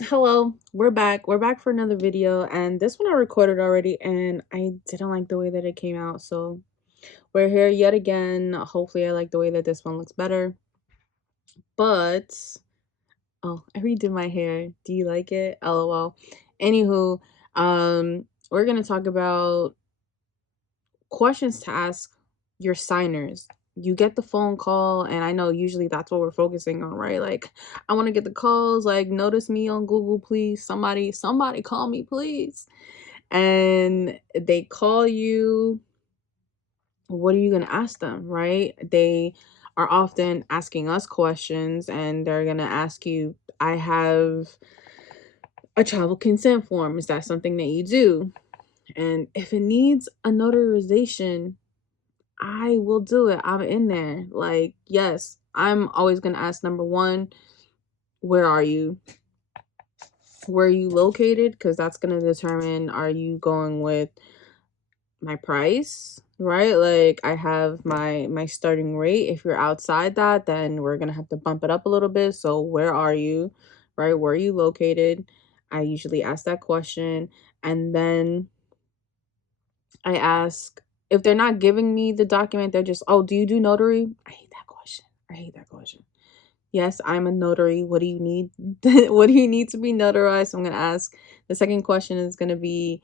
Hello, we're back. We're back for another video, and this one I recorded already, and I didn't like the way that it came out. So we're here yet again. Hopefully, I like the way that this one looks better. But I redid my hair. Do you like it? LOL. Anywho, we're gonna talk about questions to ask your signers. You get the phone call, and I know usually that's what we're focusing on, right? Like, I want to get the calls, like, notice me on Google, please. Somebody call me, please. And they call you. What are you going to ask them, right? They are often asking us questions, and they're going to ask you, I have a travel consent form. Is that something that you do? And if it needs a notarization, I will do it. I'm in there. Like, yes, I'm always going to ask number one, where are you? Where are you located? Because that's going to determine, are you going with my price, right? Like, I have my starting rate. If you're outside that, then we're going to have to bump it up a little bit. So where are you? Right? Where are you located? I usually ask that question. And then I ask, if they're not giving me the document, they're just, oh, do you do notary? I hate that question. I hate that question. Yes, I'm a notary. What do you need? What do you need to be notarized? I'm going to ask. The second question is going to be,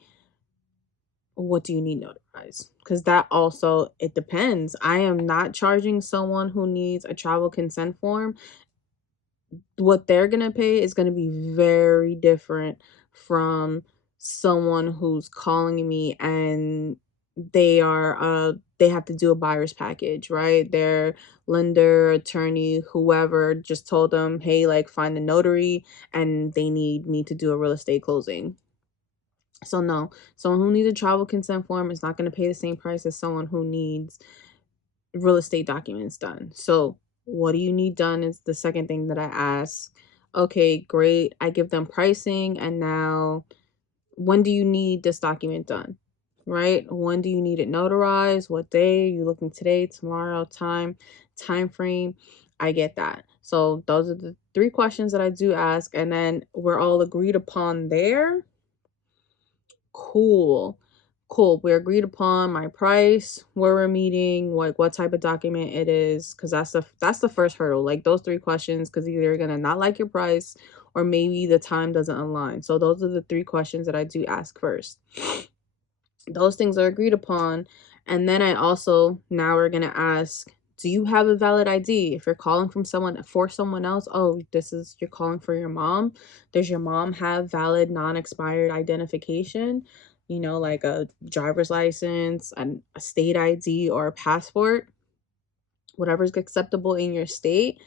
what do you need notarized? Because that also, it depends. I am not charging someone who needs a travel consent form. What they're going to pay is going to be very different from someone who's calling me and they have to do a buyer's package, right? Their lender, attorney, whoever just told them, hey, like, find the notary, and they need me to do a real estate closing. So no, someone who needs a travel consent form is not going to pay the same price as someone who needs real estate documents done. So what do you need done is the second thing that I ask. Okay, great. I give them pricing, and now, when do you need this document done? Right? When do you need it notarized? What day? Are you looking today, tomorrow, time frame? I get that. So those are the three questions that I do ask, and then we're all agreed upon there. Cool. Cool. We agreed upon my price, where we're meeting, what type of document it is, because that's the first hurdle. Like, those three questions, because either you're gonna not like your price, or maybe the time doesn't align. So those are the three questions that I do ask first. Those things are agreed upon. And then I also, now we're gonna ask, do you have a valid ID? If you're calling from someone for someone else, oh, you're calling for your mom. Does your mom have valid non-expired identification? Like a driver's license, a state ID, or a passport, whatever's acceptable in your state.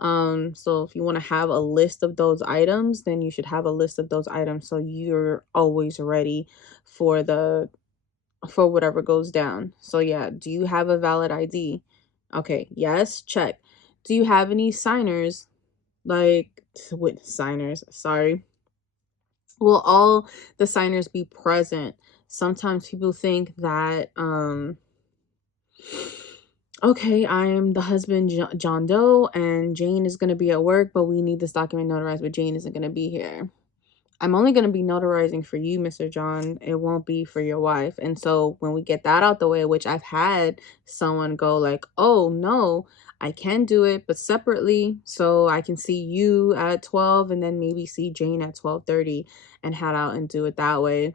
So if you want to have a list of those items, then you should have a list of those items so you're always ready for whatever goes down. So yeah, do you have a valid ID? Okay, yes, check. Do you have any signers? Like, with signers, sorry. Will all the signers be present? Sometimes people think that okay, I am the husband, John Doe, and Jane is going to be at work, but we need this document notarized, but Jane isn't going to be here. I'm only going to be notarizing for you, Mr. John. It won't be for your wife. And so when we get that out the way, which I've had someone go like, oh, no, I can do it, but separately. So I can see you at 12 and then maybe see Jane at 12:30 and head out and do it that way.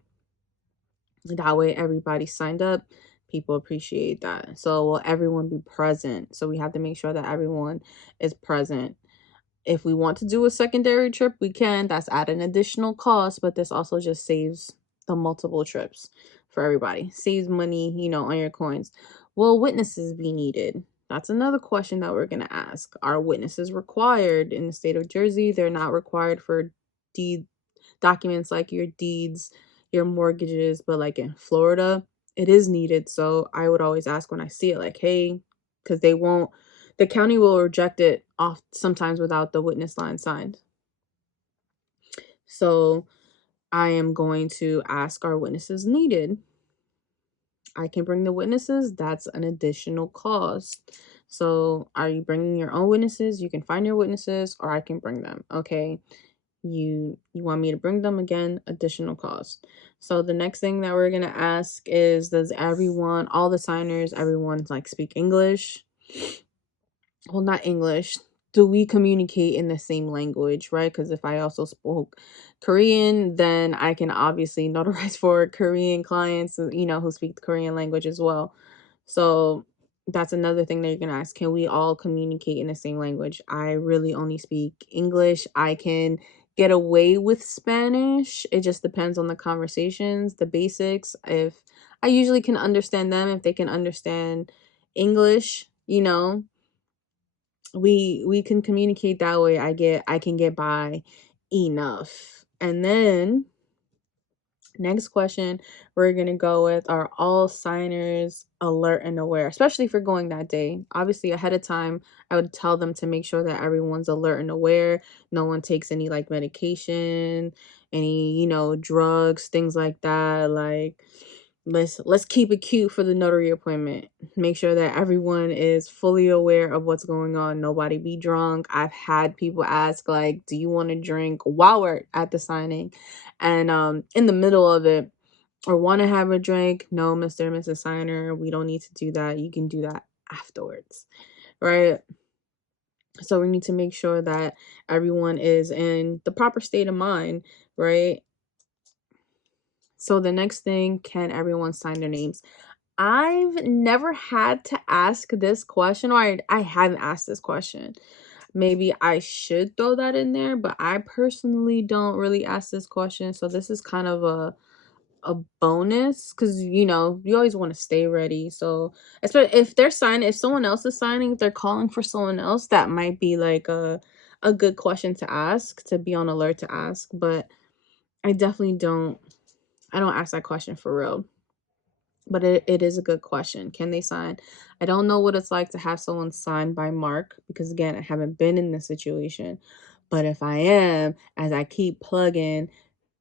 That way everybody signed up. People appreciate that. So will everyone be present? So we have to make sure that everyone is present. If we want to do a secondary trip, we can. That's at an additional cost, but this also just saves the multiple trips for everybody. Saves money, on your coins. Will witnesses be needed? That's another question that we're going to ask. Are witnesses required? In the state of Jersey, they're not required for deed documents like your deeds, your mortgages, but like in Florida, it is needed. So I would always ask when I see it, like, hey, because the county will reject it off sometimes without the witness line signed. So I am going to ask, are witnesses needed? I can bring the witnesses. That's an additional cost. So are you bringing your own witnesses? You can find your witnesses, or I can bring them. Okay. you want me to bring them, again, additional cost. So the next thing that we're going to ask is, does everyone, all the signers, everyone like speak English? Well, not English. Do we communicate in the same language, right? Because if I also spoke Korean, then I can obviously notarize for Korean clients, who speak the Korean language as well. So that's another thing that you're gonna ask. Can we all communicate in the same language? I really only speak English. I can get away with Spanish. It just depends on the conversations, the basics. If I usually can understand them, if they can understand English, we can communicate that way. I can get by enough. And then next question, we're gonna go with, are all signers alert and aware, especially for going that day? Obviously, ahead of time, I would tell them to make sure that everyone's alert and aware. No one takes any like medication, any, drugs, things like that. Like, let's keep it cute for the notary appointment. Make sure that everyone is fully aware of what's going on. Nobody be drunk. I've had people ask, like, do you want to drink while we're at the signing? And in the middle of it, or want to have a drink? No, Mr. and Mrs. Signer, we don't need to do that. You can do that afterwards, right? So we need to make sure that everyone is in the proper state of mind, right? So the next thing, can everyone sign their names? I've never had to ask this question, or I haven't asked this question. Maybe I should throw that in there, but I personally don't really ask this question. So this is kind of a bonus, because you always want to stay ready. So especially if they're signing, if someone else is signing, if they're calling for someone else, that might be like a good question to ask, to be on alert to ask. But I definitely I don't ask that question for real. But it is a good question. Can they sign? I don't know what it's like to have someone signed by Mark, because again, I haven't been in this situation. But if I am, as I keep plugging,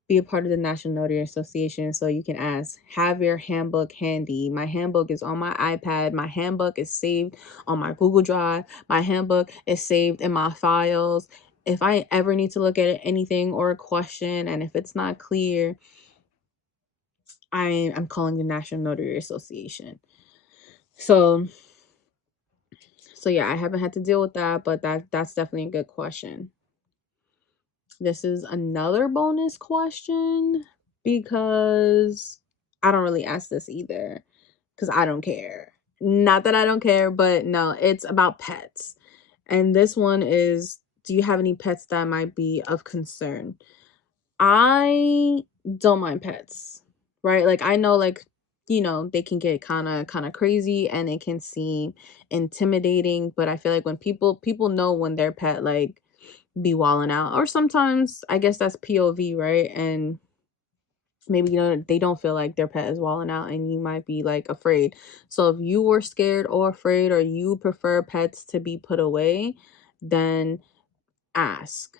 be a part of the National Notary Association, so you can ask, have your handbook handy. My handbook is on my iPad. My handbook is saved on my Google Drive. My handbook is saved in my files. If I ever need to look at anything or a question, and if it's not clear, I'm calling the National Notary Association. So yeah, I haven't had to deal with that, but that's definitely a good question. This is another bonus question, because I don't really ask this either, because I don't care. Not that I don't care, but no, it's about pets. And this one is, do you have any pets that might be of concern? I don't mind pets, right? Like, I know, like, they can get kind of crazy, and it can seem intimidating, but I feel like when people know when their pet like be walling out, or sometimes I guess that's POV, right? And maybe they don't feel like their pet is walling out, and you might be like afraid. So if you were scared or afraid, or you prefer pets to be put away, then ask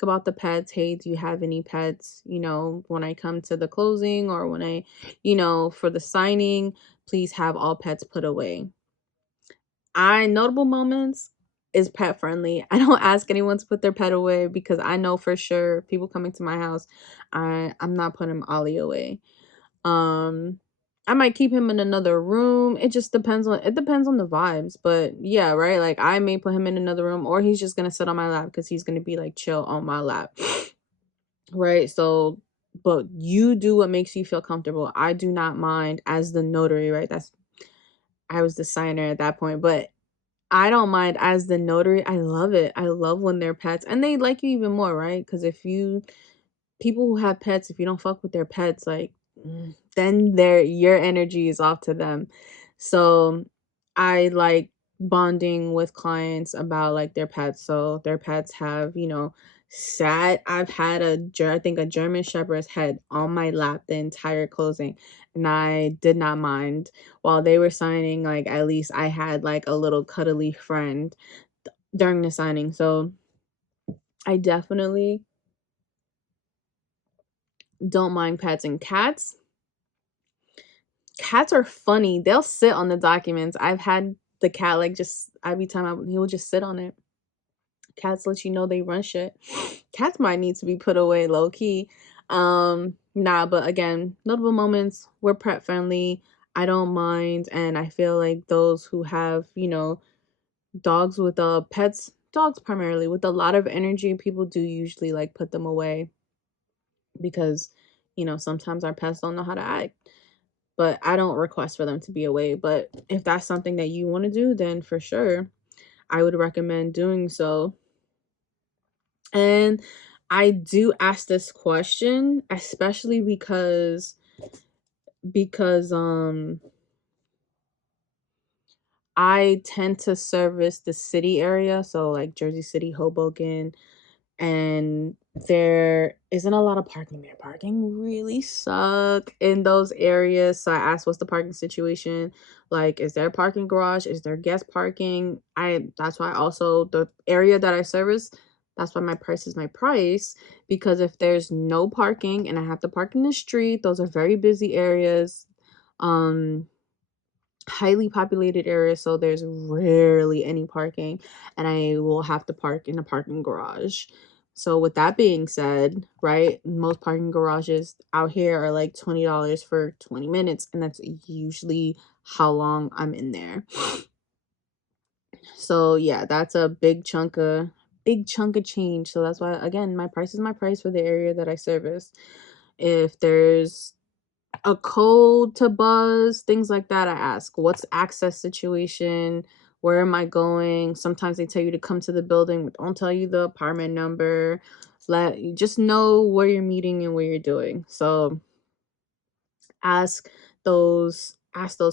about the pets. Hey, do you have any pets? When I come to the closing, or when I, for the signing, please have all pets put away. Notable moments is pet friendly. I don't ask anyone to put their pet away, because I know for sure people coming to my house, I'm not putting Ollie away. I might keep him in another room. It just depends on the vibes. But yeah, right? Like, I may put him in another room, or he's just gonna sit on my lap, because he's gonna be like chill on my lap. Right? So, but you do what makes you feel comfortable. I do not mind, as the notary, right? I was the signer at that point, but I don't mind as the notary. I love it. I love when they're pets, and they like you even more, right? Because people who have pets, if you don't fuck with their pets, like, then your energy is off to them. So I like bonding with clients about like their pets. So their pets have, sat. I've had I think a German Shepherd's head on my lap the entire closing, and I did not mind. While they were signing, like, at least I had like a little cuddly friend during the signing. So I definitely don't mind pets. And cats are funny. They'll sit on the documents. I've had the cat, like, just every time he will just sit on it. Cats let you know they run shit. Cats might need to be put away low key. Nah, but again, notable moments, we're pet friendly. I don't mind, and I feel like those who have, dogs with pets, dogs primarily with a lot of energy, people do usually like put them away because, sometimes our pets don't know how to act. But I don't request for them to be away. But if that's something that you want to do, then for sure, I would recommend doing so. And I do ask this question, especially because I tend to service the city area, so like Jersey City, Hoboken, and there isn't a lot of parking there. Parking really suck in those areas. So I asked, what's the parking situation? Like, is there a parking garage? Is there guest parking? That's why also the area that I service, that's why my price is my price. Because if there's no parking and I have to park in the street, those are very busy areas. Highly populated area, so there's rarely any parking, and I will have to park in a parking garage. So with that being said, right, most parking garages out here are like $20 for 20 minutes, and that's usually how long I'm in there. So yeah, that's a big chunk of change. So that's why, again, my price is my price for the area that I service. If there's a code to buzz, things like that, I ask, what's access situation? Where am I going? Sometimes they tell you to come to the building, but don't tell you the apartment number. Let you just know where you're meeting and what you're doing. So ask those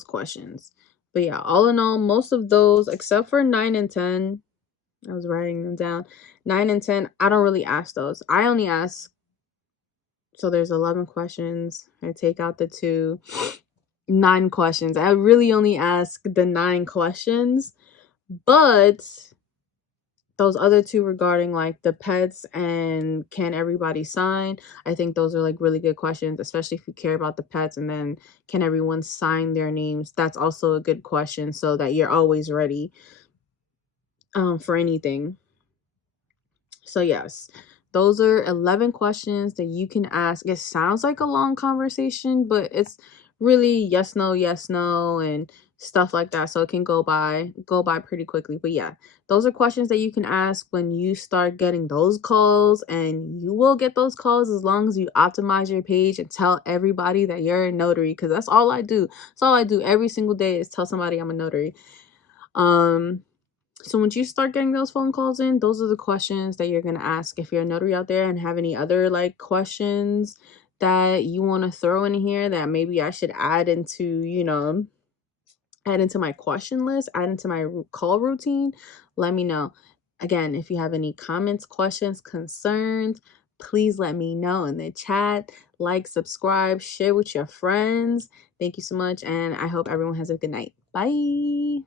questions. But yeah, all in all, most of those, except for 9 and 10, I was writing them down. 9 and 10, I don't really ask those. I only ask, so there's 11 questions. I take out the 2. 9 questions. I really only ask the 9 questions, but those other 2 regarding like the pets and can everybody sign, I think those are like really good questions, especially if you care about the pets. And then can everyone sign their names? That's also a good question, so that you're always ready for anything. So yes, those are 11 questions that you can ask. It sounds like a long conversation, but it's really yes, no, and stuff like that. So it can go by pretty quickly. But yeah, those are questions that you can ask when you start getting those calls, and you will get those calls as long as you optimize your page and tell everybody that you're a notary, because that's all I do. That's all I do every single day, is tell somebody I'm a notary. So once you start getting those phone calls in, those are the questions that you're going to ask. If you're a notary out there and have any other like questions that you want to throw in here that maybe I should add into my question list, add into my call routine, let me know. Again, if you have any comments, questions, concerns, please let me know in the chat. Like, subscribe, share with your friends. Thank you so much, and I hope everyone has a good night. Bye.